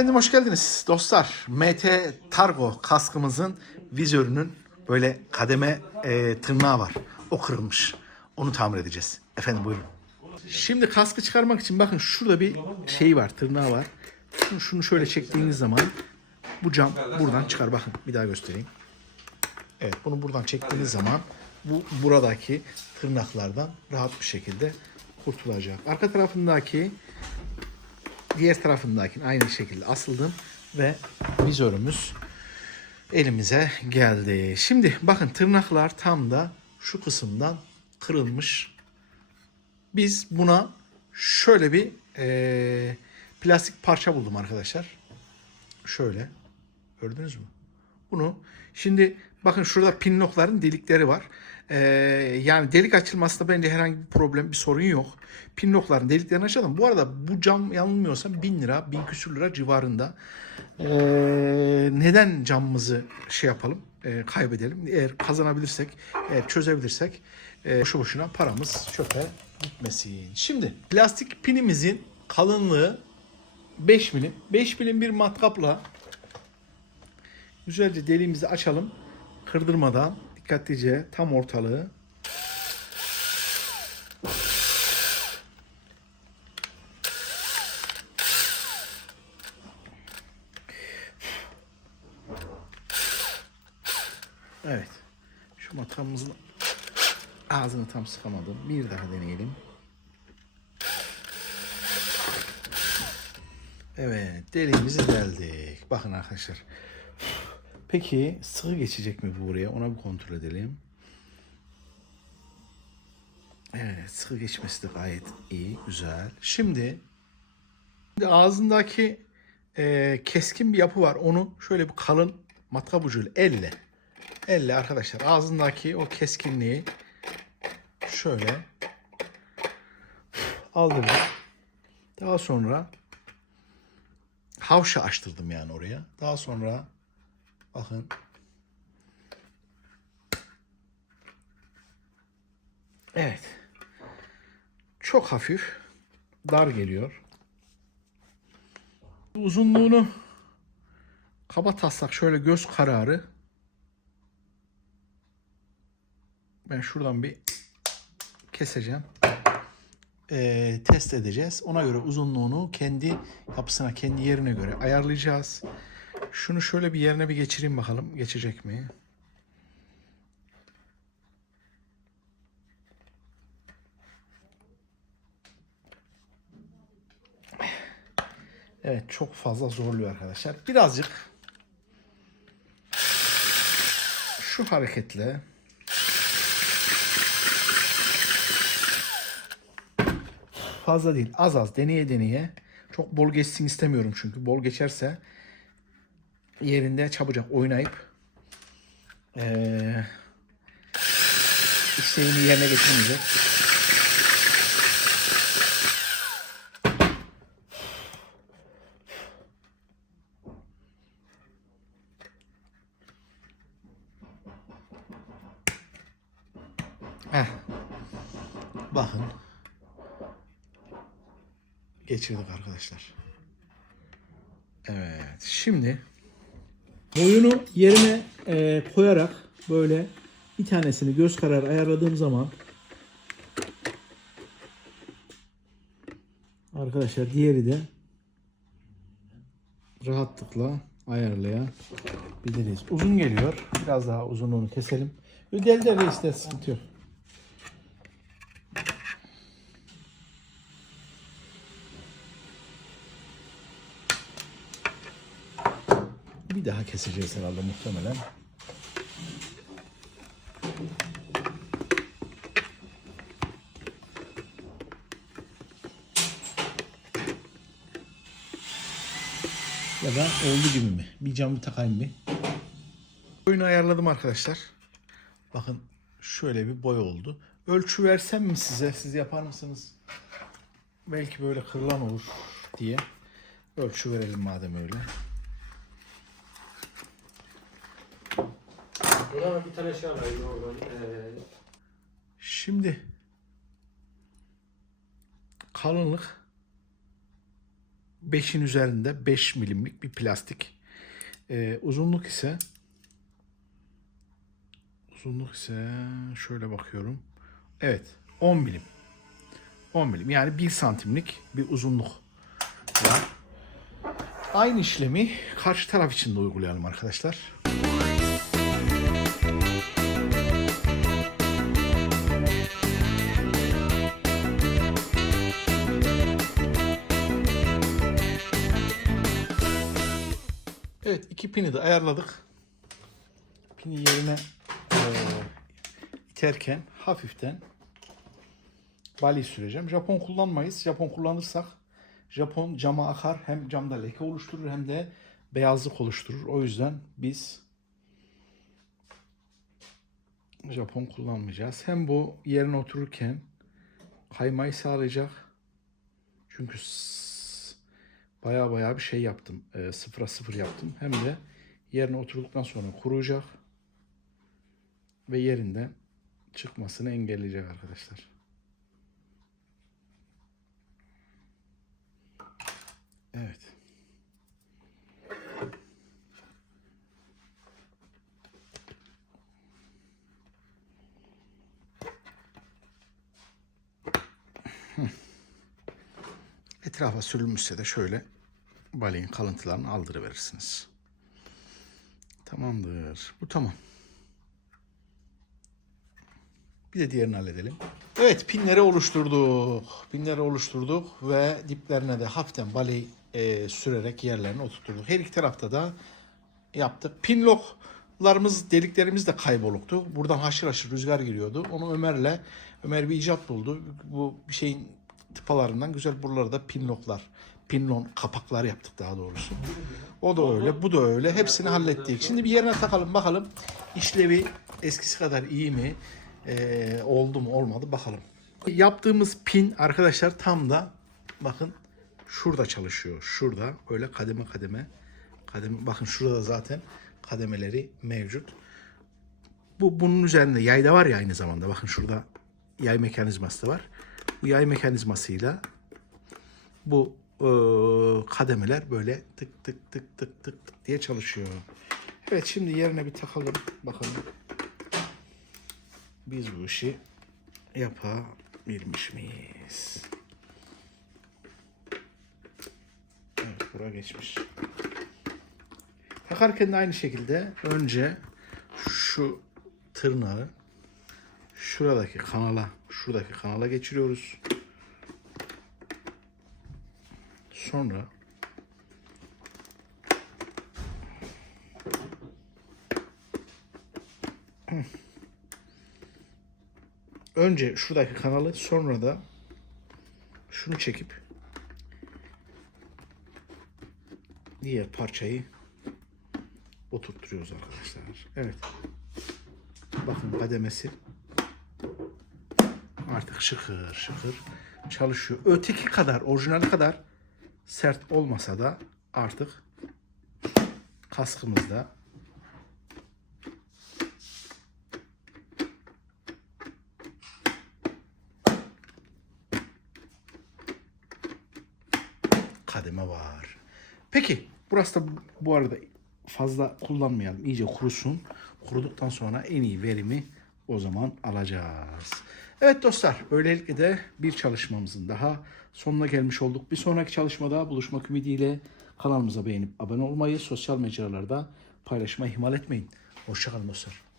Efendim hoş geldiniz dostlar. MT Targo kaskımızın vizörünün böyle kademe e, tırnağı var. O kırılmış. Onu tamir edeceğiz. Efendim buyurun. Şimdi kaskı çıkarmak için bakın şurada bir şey var, tırnağı var. Şunu, şunu şöyle çektiğiniz zaman bu cam buradan çıkar. Bakın bir daha göstereyim. Evet bunu buradan çektiğiniz zaman bu buradaki tırnaklardan rahat bir şekilde kurtulacak. Arka tarafındaki diğer tarafındakini aynı şekilde asıldım ve vizörümüz elimize geldi. Şimdi bakın tırnaklar tam da şu kısımdan kırılmış. Biz buna şöyle bir eee, plastik parça buldum arkadaşlar. Şöyle. Gördünüz mü? Bunu şimdi bakın şurada pinlockların delikleri var. Ee, yani delik açılmasında bence herhangi bir problem, bir sorun yok. Pinlockların deliklerini açalım. Bu arada bu cam yanılmıyorsam 1000 lira, 1000 küsür lira civarında. Ee, neden camımızı şey yapalım, e, kaybedelim? Eğer kazanabilirsek, eğer çözebilirsek e, boşu boşuna paramız çöpe gitmesin. Şimdi plastik pinimizin kalınlığı 5 milim. 5 milim bir matkapla Güzelce deliğimizi açalım. Kırdırmadan dikkatlice tam ortalığı. Evet. Şu makamımızın ağzını tam sıkamadım. Bir daha deneyelim. Evet, deliğimizi deldik. Bakın arkadaşlar. Peki sığı geçecek mi bu buraya? Ona bir kontrol edelim. Evet, sığı geçmesi de gayet iyi, güzel. Şimdi, şimdi ağzındaki e, keskin bir yapı var. Onu şöyle bir kalın matkap ucuyla elle, elle arkadaşlar ağzındaki o keskinliği şöyle aldırdım. Daha sonra havşa açtırdım yani oraya. Daha sonra bakın Evet. Çok hafif dar geliyor. Uzunluğunu kaba taslak şöyle göz kararı ben şuradan bir keseceğim. Ee, test edeceğiz. Ona göre uzunluğunu kendi yapısına, kendi yerine göre ayarlayacağız. Şunu şöyle bir yerine bir geçireyim bakalım. Geçecek mi? Evet çok fazla zorluyor arkadaşlar. Birazcık şu hareketle fazla değil az az deneye deneye çok bol geçsin istemiyorum çünkü bol geçerse yerinde çabucak oynayıp eee isteğini yerine getirmeyecek. Heh. Bakın. Geçirdik arkadaşlar. Evet. Şimdi boyunu yerine e, koyarak böyle bir tanesini göz kararı ayarladığım zaman arkadaşlar diğeri de rahatlıkla ayarlayabiliriz. Uzun geliyor. Biraz daha uzunluğunu keselim. Del del işte sıkıntı yok. Bir daha keseceğiz herhalde muhtemelen. Ya da oldu gibi mi? Bir camı takayım bir. Boyunu ayarladım arkadaşlar. Bakın şöyle bir boy oldu. Ölçü versem mi size? Siz yapar mısınız? Belki böyle kırılan olur diye. Ölçü verelim madem öyle. Buna bir tane şey alayım oradan. Ee, Şimdi kalınlık 5'in üzerinde 5 milimlik bir plastik. Ee, uzunluk ise uzunluk ise şöyle bakıyorum. Evet 10 milim. 10 milim yani 1 santimlik bir uzunluk. Aynı işlemi karşı taraf için de uygulayalım arkadaşlar. Evet iki pini de ayarladık. Pini yerine iterken hafiften bali süreceğim. Japon kullanmayız. Japon kullanırsak Japon cama akar. Hem camda leke oluşturur hem de beyazlık oluşturur. O yüzden biz Japon kullanmayacağız. Hem bu yerine otururken kaymayı sağlayacak. Çünkü baya baya bir şey yaptım. E, sıfıra sıfır yaptım. Hem de yerine oturduktan sonra kuruyacak. Ve yerinden çıkmasını engelleyecek arkadaşlar. Evet. Etrafa sürülmüşse de şöyle baleyin kalıntılarını aldırıverirsiniz. Tamamdır. Bu tamam. Bir de diğerini halledelim. Evet pinleri oluşturduk. Pinleri oluşturduk ve diplerine de hafiften baleyi e, sürerek yerlerine oturtturduk. Her iki tarafta da yaptık. Pinloklarımız, deliklerimiz de kayboluktu. Buradan haşır haşır rüzgar giriyordu. Onu Ömer'le, Ömer bir icat buldu. Bu bir şeyin tıpalarından güzel buralarda da pinloklar, pinlon kapaklar yaptık daha doğrusu. O da öyle, bu da öyle. Hepsini hallettik. Şimdi bir yerine takalım bakalım. İşlevi eskisi kadar iyi mi? Ee, oldu mu olmadı bakalım. Yaptığımız pin arkadaşlar tam da bakın şurada çalışıyor. Şurada böyle kademe kademe kademe bakın şurada da zaten kademeleri mevcut. Bu bunun üzerinde yay da var ya aynı zamanda. Bakın şurada yay mekanizması da var. Bu yay mekanizmasıyla bu e, kademeler böyle tık tık tık tık tık tık diye çalışıyor. Evet şimdi yerine bir takalım bakalım. Biz bu işi yapabilmiş miyiz? Evet bura geçmiş. Takarken de aynı şekilde önce şu tırnağı şuradaki kanala, şuradaki kanala geçiriyoruz. Sonra önce şuradaki kanalı sonra da şunu çekip diğer parçayı oturtturuyoruz arkadaşlar. Evet. Bakın kademesi artık şıkır şıkır çalışıyor. Öteki kadar, orijinali kadar sert olmasa da artık kaskımızda kademe var. Peki burası da bu arada fazla kullanmayalım. İyice kurusun. Kuruduktan sonra en iyi verimi o zaman alacağız. Evet dostlar böylelikle de bir çalışmamızın daha sonuna gelmiş olduk. Bir sonraki çalışmada buluşmak ümidiyle kanalımıza beğenip abone olmayı, sosyal mecralarda paylaşmayı ihmal etmeyin. Hoşçakalın dostlar.